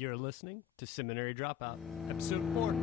You're listening to Seminary Dropout, Episode 4.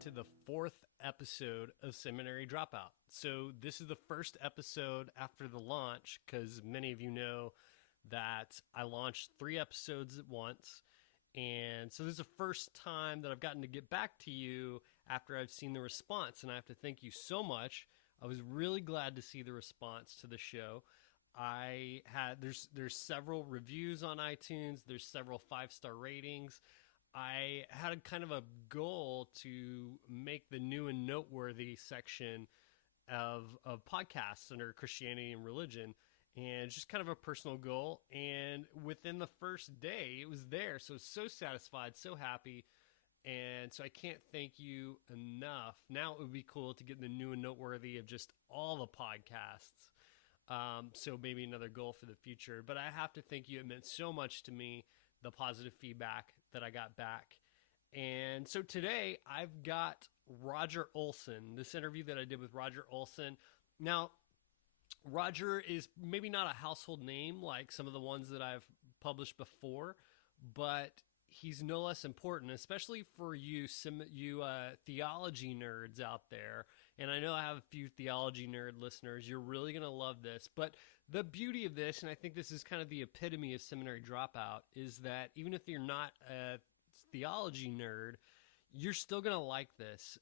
To the fourth episode of Seminary Dropout. So this is the first episode after the launch, because many of you know that I launched 3 episodes at once. And so this is the first time that I've gotten to get back to you after I've seen the response. And I have to thank you so much. I was really glad to see the response to the show. There's several reviews on iTunes. There's several 5-star ratings. I had a kind of a goal to make the new and noteworthy section of podcasts under Christianity and religion, and just kind of a personal goal. And within the first day, it was there. So satisfied, so happy. And so I can't thank you enough. Now it would be cool to get the new and noteworthy of just all the podcasts. So maybe another goal for the future. But I have to thank you. It meant so much to me, the positive feedback that I got back. And so today I've got Roger Olson, this interview that I did with Roger Olson. Now, Roger is maybe not a household name like some of the ones that I've published before, but he's no less important, especially for you theology nerds out there. And I know I have a few theology nerd listeners. You're really going to love this. But the beauty of this, and I think this is kind of the epitome of Seminary Dropout, is that even if you're not a theology nerd, you're still going to like this.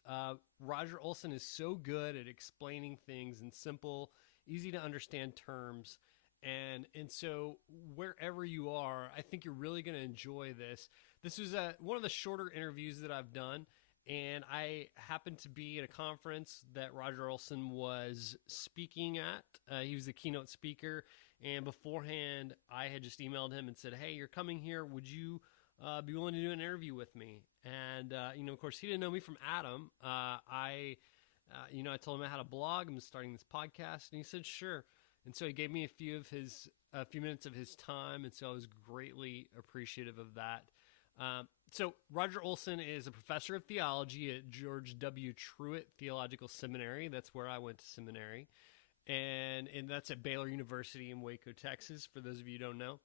Roger Olson is so good at explaining things in simple, easy to understand terms. And so wherever you are, I think you're really going to enjoy this. This was one of the shorter interviews that I've done. And I happened to be at a conference that Roger Olson was speaking at. He was the keynote speaker. And beforehand, I had just emailed him and said, hey, you're coming here. Would you be willing to do an interview with me? And, of course, he didn't know me from Adam. I told him I had a blog. I'm starting this podcast. And he said, sure. And so he gave me a few minutes of his time. And so I was greatly appreciative of that. So Roger Olson is a professor of theology at George W. Truett Theological Seminary. That's where I went to seminary. And that's at Baylor University in Waco, Texas, for those of you who don't know.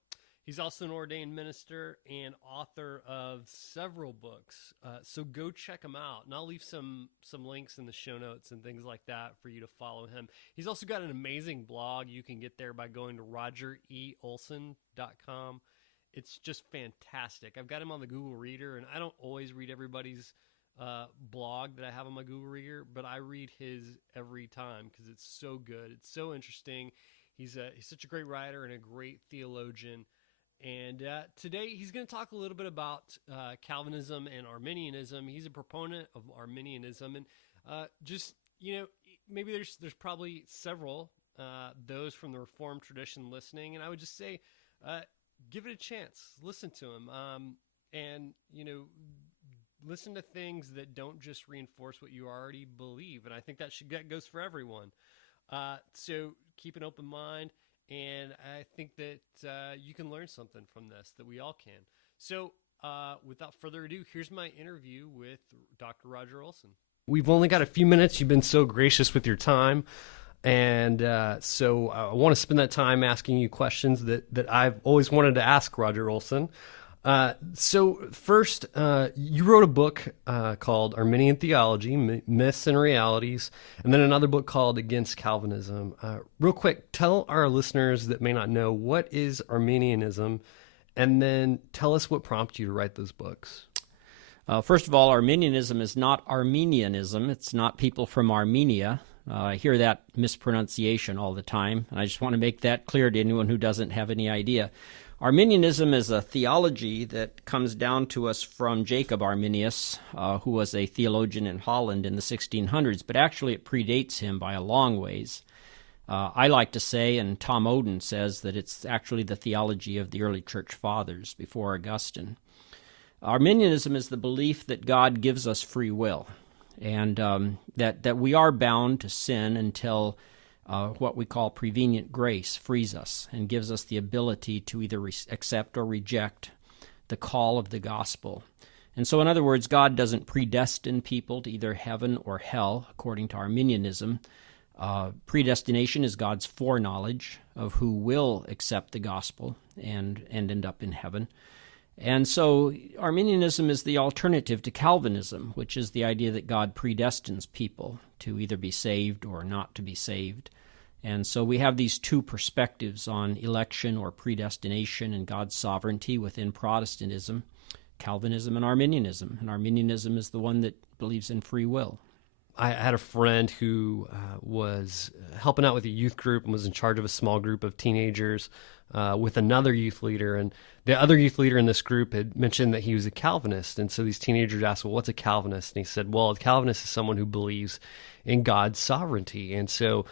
He's also an ordained minister and author of several books. So go check him out. And I'll leave some links in the show notes and things like that for you to follow him. He's also got an amazing blog. You can get there by going to rogereolson.com. It's just fantastic. I've got him on the Google Reader, and I don't always read everybody's blog that I have on my Google Reader, but I read his every time because it's so good. It's so interesting. He's such a great writer and a great theologian. And today he's going to talk a little bit about Calvinism and Arminianism. He's a proponent of Arminianism, and maybe there's probably several those from the Reformed tradition listening, and I would just say, give it a chance. Listen to him, and listen to things that don't just reinforce what you already believe. And I think that goes for everyone. So keep an open mind, and I think that you can learn something from this, that we all can. So without further ado, here's my interview with Dr. Roger Olson. We've only got a few minutes. You've been so gracious with your time. And so I want to spend that time asking you questions that I've always wanted to ask Roger Olson. So first, you wrote a book called Arminian Theology, Myths and Realities, and then another book called Against Calvinism. Real quick, tell our listeners that may not know, what is Arminianism, and then tell us what prompted you to write those books. First of all, Arminianism is not Arminianism. It's not people from Armenia. I hear that mispronunciation all the time, and I just want to make that clear to anyone who doesn't have any idea. Arminianism is a theology that comes down to us from Jacob Arminius, who was a theologian in Holland in the 1600s, but actually it predates him by a long ways. I like to say, and Tom Oden says, that it's actually the theology of the early church fathers before Augustine. Arminianism is the belief that God gives us free will, and that we are bound to sin until what we call prevenient grace frees us and gives us the ability to either accept or reject the call of the gospel. And so, in other words, God doesn't predestine people to either heaven or hell, according to Arminianism. Predestination is God's foreknowledge of who will accept the gospel and end up in heaven. And so Arminianism is the alternative to Calvinism, which is the idea that God predestines people to either be saved or not to be saved. And so we have these two perspectives on election or predestination and God's sovereignty within Protestantism, Calvinism and Arminianism. And Arminianism is the one that believes in free will. I had a friend who was helping out with a youth group and was in charge of a small group of teenagers with another youth leader. And the other youth leader in this group had mentioned that he was a Calvinist. And so these teenagers asked, well, what's a Calvinist? And he said, well, a Calvinist is someone who believes in God's sovereignty. And so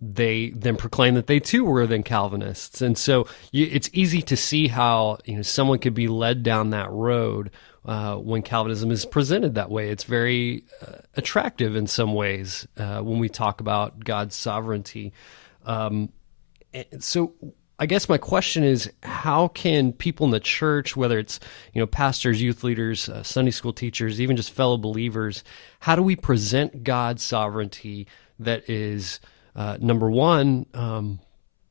they then proclaimed that they too were then Calvinists. And so it's easy to see how someone could be led down that road when Calvinism is presented that way. It's very attractive in some ways when we talk about God's sovereignty. So I guess my question is, how can people in the church, whether it's pastors, youth leaders, Sunday school teachers, even just fellow believers, how do we present God's sovereignty that is, number one,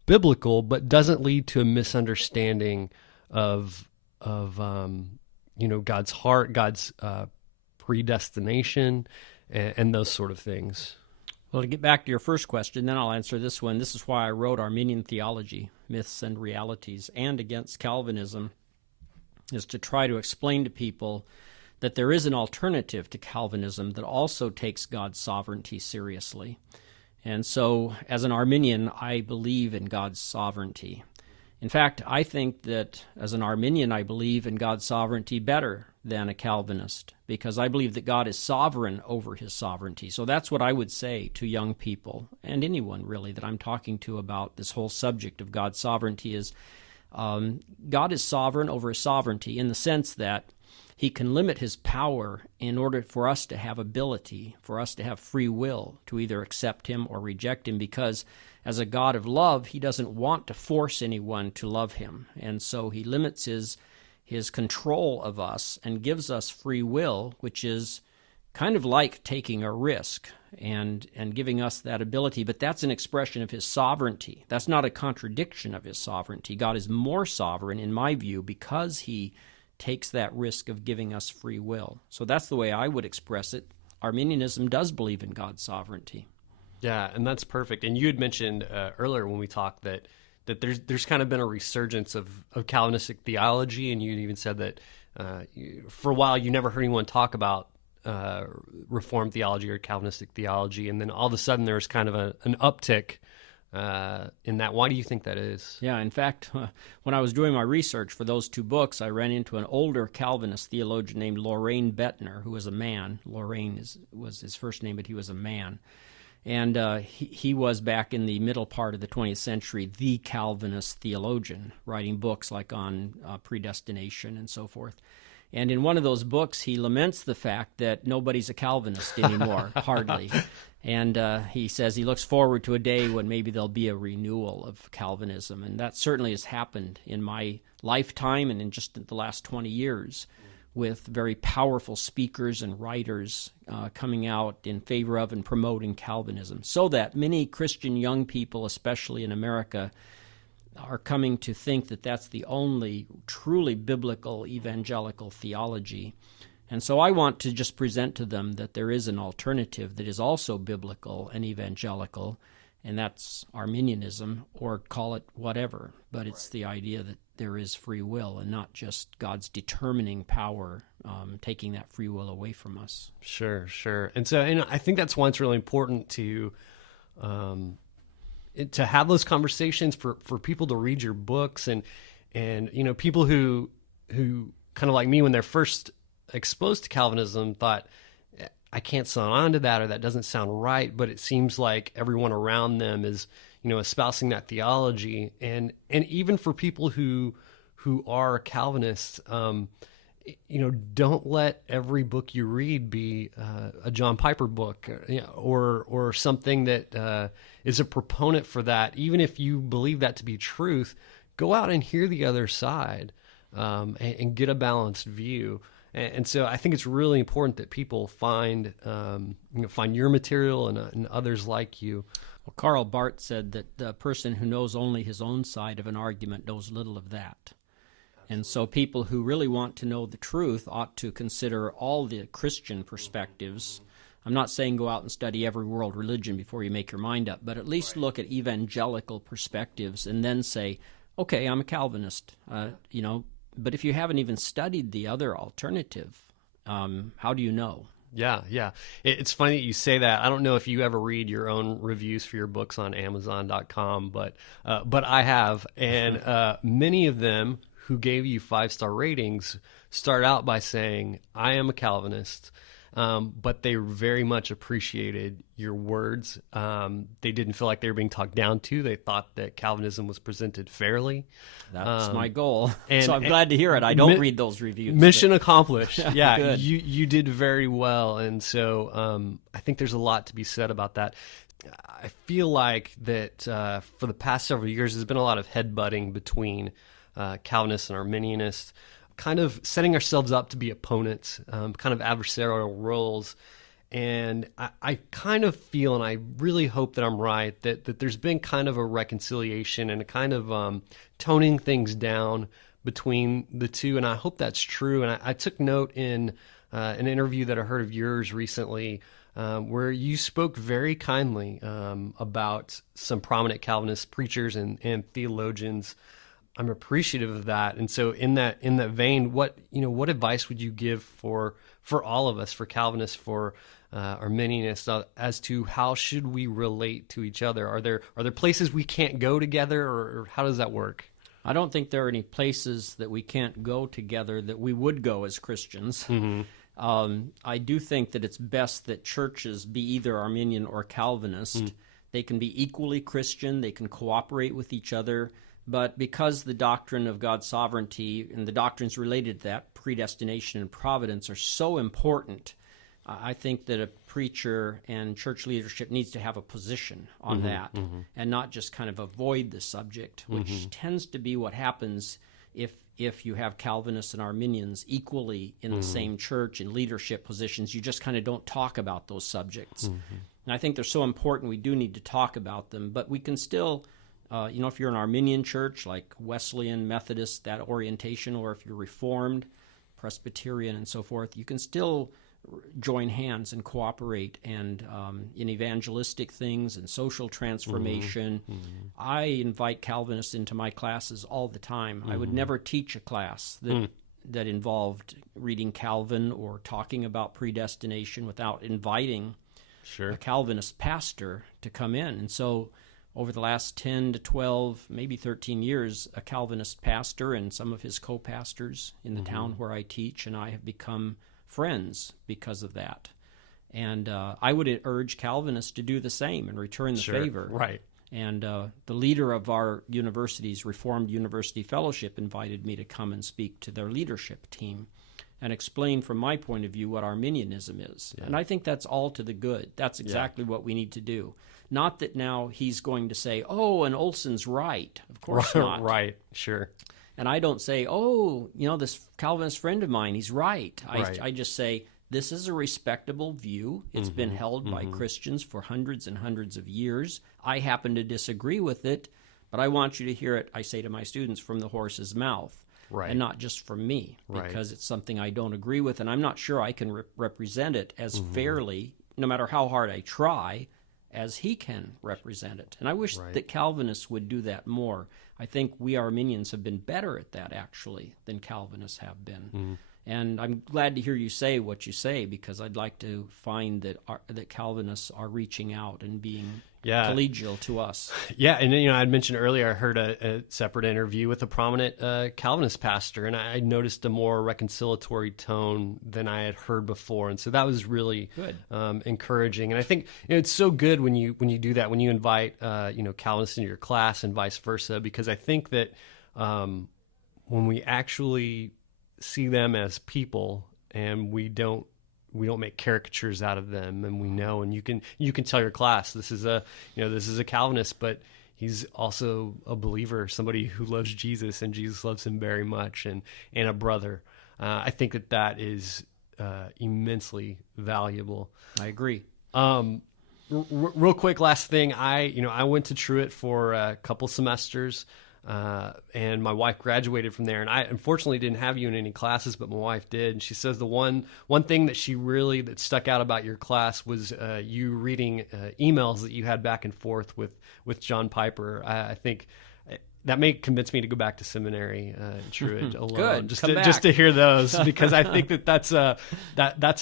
biblical, but doesn't lead to a misunderstanding of God's heart, God's predestination, and those sort of things? Well, to get back to your first question, then I'll answer this one. This is why I wrote Arminian Theology, Myths and Realities, and Against Calvinism, is to try to explain to people that there is an alternative to Calvinism that also takes God's sovereignty seriously. And so, as an Arminian, I believe in God's sovereignty. In fact, I think that as an Arminian, I believe in God's sovereignty better than a Calvinist, because I believe that God is sovereign over his sovereignty. So that's what I would say to young people, and anyone really that I'm talking to about this whole subject of God's sovereignty is God is sovereign over his sovereignty in the sense that he can limit his power in order for us to have ability, for us to have free will to either accept him or reject him, because as a God of love, he doesn't want to force anyone to love him. And so he limits his control of us and gives us free will, which is kind of like taking a risk and giving us that ability. But that's an expression of his sovereignty. That's not a contradiction of his sovereignty. God is more sovereign, in my view, because he takes that risk of giving us free will. So that's the way I would express it. Arminianism does believe in God's sovereignty. Yeah, and that's perfect. And you had mentioned earlier when we talked that there's kind of been a resurgence of Calvinistic theology, and you even said that for a while you never heard anyone talk about Reformed theology or Calvinistic theology, and then all of a sudden there's kind of an uptick in that. Why do you think that is? Yeah, in fact, when I was doing my research for those two books, I ran into an older Calvinist theologian named Loraine Bettner, who was a man. Loraine was his first name, but he was a man. And he was, back in the middle part of the 20th century, the Calvinist theologian, writing books like on predestination and so forth. And in one of those books, he laments the fact that nobody's a Calvinist anymore, hardly. And he says he looks forward to a day when maybe there'll be a renewal of Calvinism. And that certainly has happened in my lifetime and in just the last 20 years, with very powerful speakers and writers coming out in favor of and promoting Calvinism, so that many Christian young people, especially in America, are coming to think that that's the only truly biblical evangelical theology. And so I want to just present to them that there is an alternative that is also biblical and evangelical, and that's Arminianism, or call it whatever. But it's the idea that there is free will and not just God's determining power taking that free will away from us. Sure. And so I think that's why it's really important to have those conversations, for people to read your books, and people who kind of like me, when they're first exposed to Calvinism, thought, I can't sign on to that, or that doesn't sound right, but it seems like everyone around them is espousing that theology. And even for people who are Calvinists, don't let every book you read be a John Piper book, or something that is a proponent for that. Even if you believe that to be truth, go out and hear the other side, and get a balanced view. And so I think it's really important that people find your material and others like you. Well, Karl Barth said that the person who knows only his own side of an argument knows little of that. And so people who really want to know the truth ought to consider all the Christian perspectives. I'm not saying go out and study every world religion before you make your mind up, but at least look at evangelical perspectives and then say, okay, I'm a Calvinist, but if you haven't even studied the other alternative, how do you know? Yeah. It's funny that you say that. I don't know if you ever read your own reviews for your books on Amazon.com, but I have, and many of them who gave you 5-star ratings start out by saying, I am a Calvinist, but they very much appreciated your words. They didn't feel like they were being talked down to. They thought that Calvinism was presented fairly. That's my goal. So I'm glad to hear it. I don't read those reviews. Mission accomplished. Yeah, Good. You did very well. And so I think there's a lot to be said about that. I feel like that for the past several years, there's been a lot of headbutting between Calvinists and Arminianists, kind of setting ourselves up to be opponents, kind of adversarial roles. And I kind of feel, and I really hope that I'm right, that there's been kind of a reconciliation and a kind of toning things down between the two. And I hope that's true. And I took note in an interview that I heard of yours recently, where you spoke very kindly about some prominent Calvinist preachers and theologians. I'm appreciative of that. And so in that vein, what advice would you give for all of us, for Calvinists, for Arminianists, as to how should we relate to each other? Are there places we can't go together, or how does that work? I don't think there are any places that we can't go together that we would go as Christians. Mm-hmm. I do think that it's best that churches be either Arminian or Calvinist. They can be equally Christian. They can cooperate with each other. But because the doctrine of God's sovereignty and the doctrines related to that, predestination and providence, are so important, I think that a preacher and church leadership needs to have a position on that and not just kind of avoid the subject, which tends to be what happens if you have Calvinists and Arminians equally in the same church in leadership positions. You just kind of don't talk about those subjects. And I think they're so important, we do need to talk about them, but we can still... if you're an Arminian church like Wesleyan, Methodist, that orientation, or if you're Reformed, Presbyterian, and so forth, you can still join hands and cooperate and in evangelistic things and social transformation. I invite Calvinists into my classes all the time. I would never teach a class that involved reading Calvin or talking about predestination without inviting a Calvinist pastor to come in. And so over the last 10 to 12, maybe 13 years, a Calvinist pastor and some of his co-pastors in the town where I teach and I have become friends because of that. And I would urge Calvinists to do the same and return the favor. Right. And the leader of our university's Reformed University Fellowship invited me to come and speak to their leadership team and explain from my point of view what Arminianism is. Yeah. And I think that's all to the good. That's exactly what we need to do. Not that now he's going to say, oh, and Olson's right. Of course not. Right, sure. And I don't say, oh, this Calvinist friend of mine, he's right. I just say, this is a respectable view. It's been held by Christians for hundreds and hundreds of years. I happen to disagree with it, but I want you to hear it, I say to my students, from the horse's mouth. Right. And not just from me, because it's something I don't agree with, and I'm not sure I can represent it as fairly, no matter how hard I try, as he can represent it. And I wish that Calvinists would do that more. I think we Arminians have been better at that, actually, than Calvinists have been. And I'm glad to hear you say what you say, because I'd like to find that Calvinists are reaching out and being collegial to us. Yeah, and I'd mentioned earlier I heard a separate interview with a prominent Calvinist pastor, and I noticed a more reconciliatory tone than I had heard before, and so that was really good, encouraging. And I think it's so good when you do that, when you invite Calvinists into your class and vice versa, because I think that when we actually see them as people and we don't make caricatures out of them, and we know, and you can tell your class this is a Calvinist, but he's also a believer, somebody who loves Jesus, and Jesus loves him very much, and a brother. I think that is immensely valuable. I agree. Real quick, last thing. I went to Truett for a couple semesters, and my wife graduated from there. And I unfortunately didn't have you in any classes, but my wife did. And she says the one thing that that stuck out about your class was you reading emails that you had back and forth with John Piper. I think that may convince me to go back to seminary in Truett alone. Good. Just to hear those, because I think that's a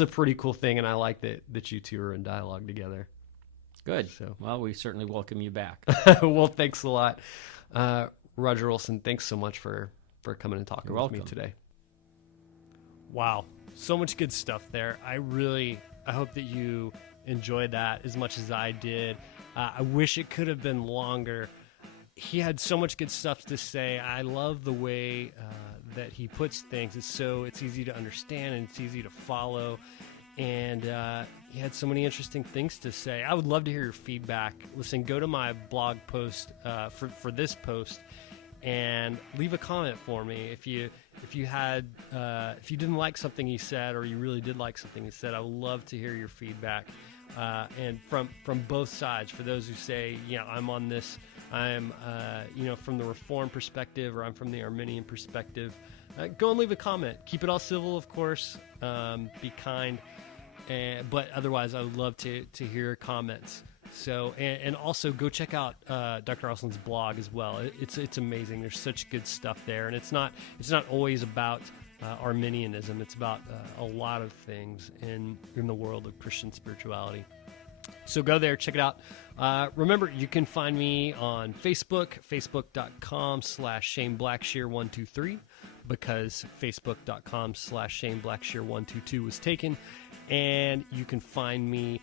pretty cool thing, and I like that you two are in dialogue together. Good. So, well, we certainly welcome you back. Well, thanks a lot. Roger Olson, thanks so much for coming and talking with me today. Wow. So much good stuff there. I hope that you enjoyed that as much as I did. I wish it could have been longer. He had so much good stuff to say. I love the way that he puts things. It's easy to understand, and it's easy to follow. And he had so many interesting things to say. I would love to hear your feedback. Listen, go to my blog post for this post and leave a comment for me. If you didn't like something he said, or you really did like something he said, I would love to hear your feedback. And from both sides, for those who say, I'm on this, I'm from the Reformed perspective, or I'm from the Arminian perspective, go and leave a comment. Keep it all civil, of course. Be kind. But otherwise, I would love to hear your comments. So, and also go check out Dr. Olson's blog as well. It's amazing. There's such good stuff there, and it's not always about Arminianism. It's about a lot of things in the world of Christian spirituality. So go there, check it out. Remember, you can find me on Facebook, facebook.com/ShaneBlackshear123, because facebook.com/ShaneBlackshear122 was taken. And you can find me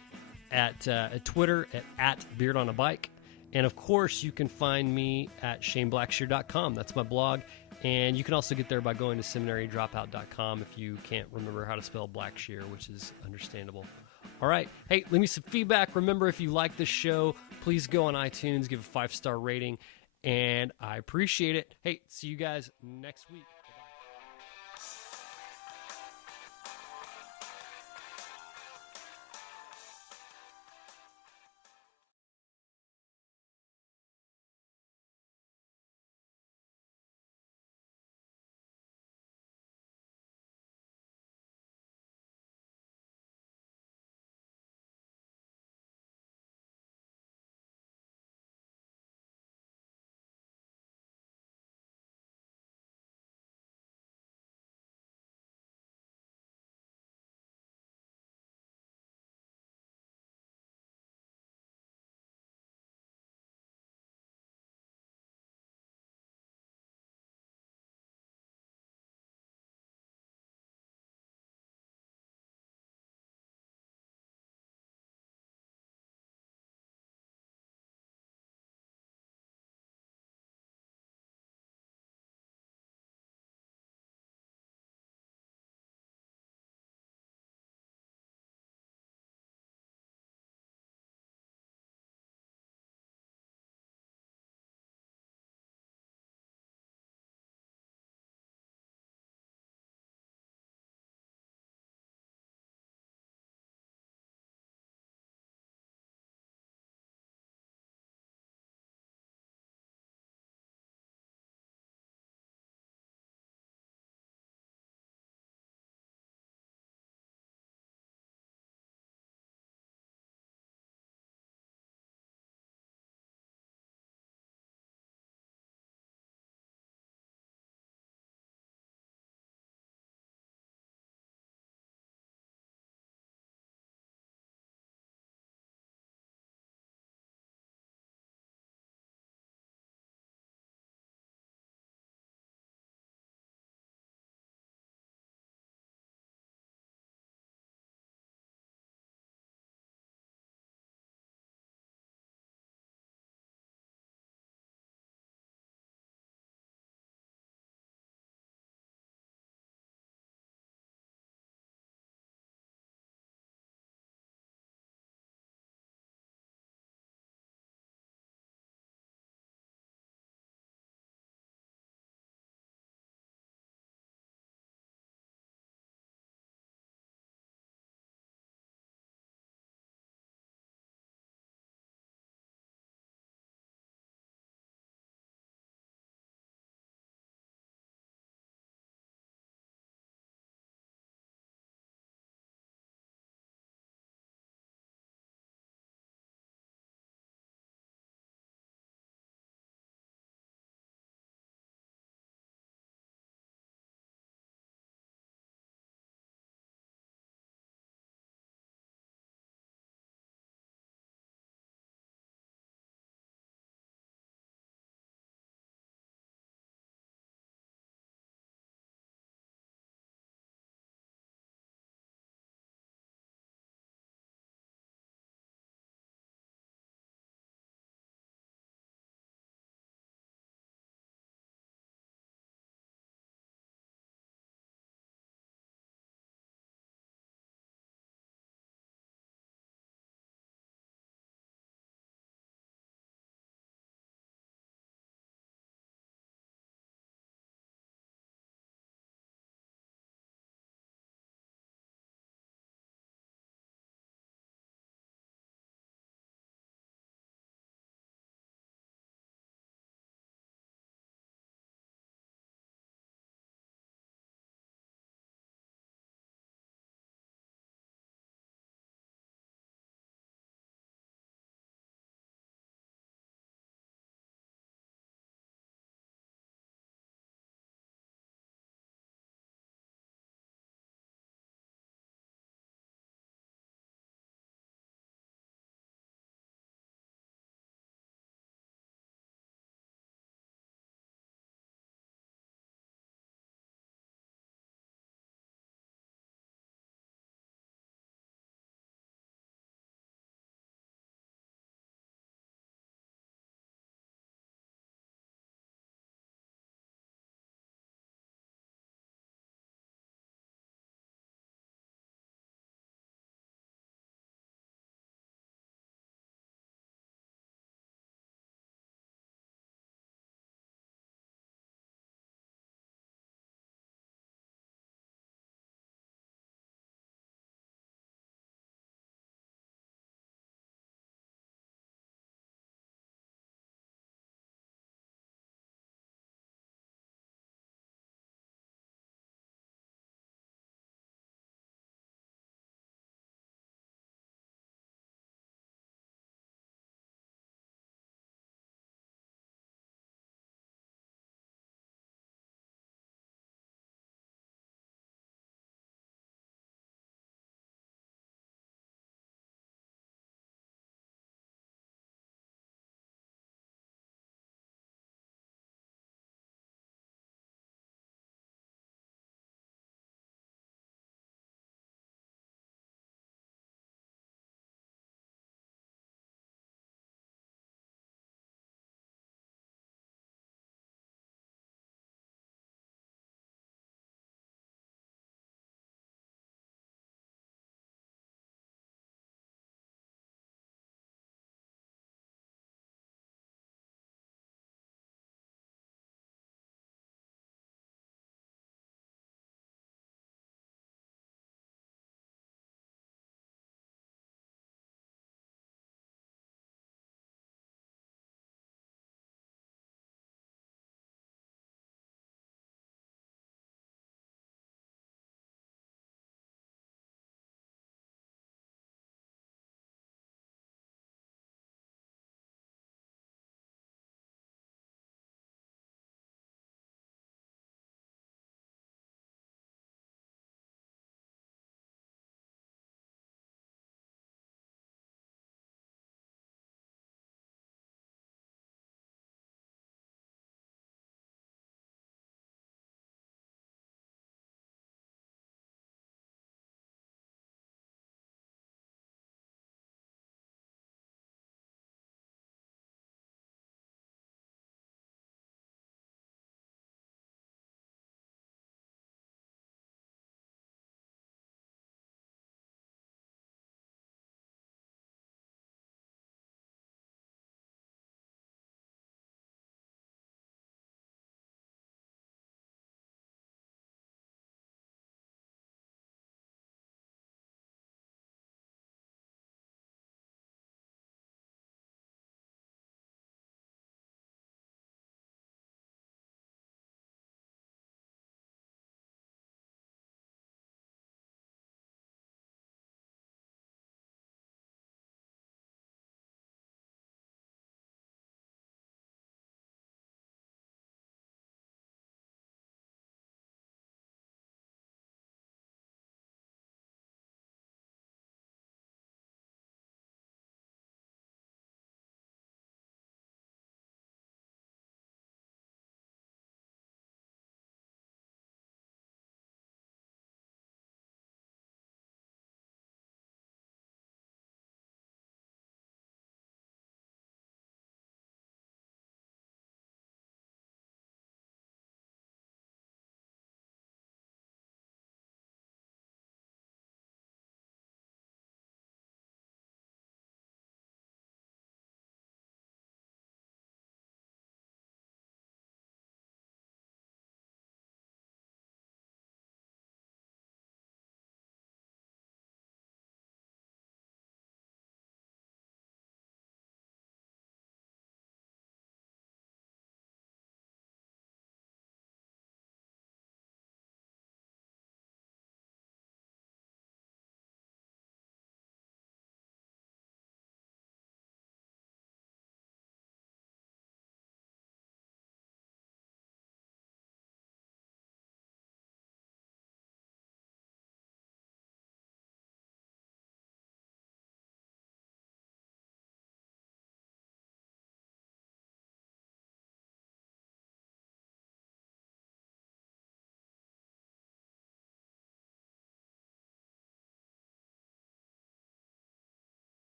at Twitter at BeardOnABike. And, of course, you can find me at ShaneBlackshear.com. That's my blog. And you can also get there by going to seminarydropout.com if you can't remember how to spell Blackshear, which is understandable. All right. Hey, leave me some feedback. Remember, if you like this show, please go on iTunes, give a 5-star rating, and I appreciate it. Hey, see you guys next week.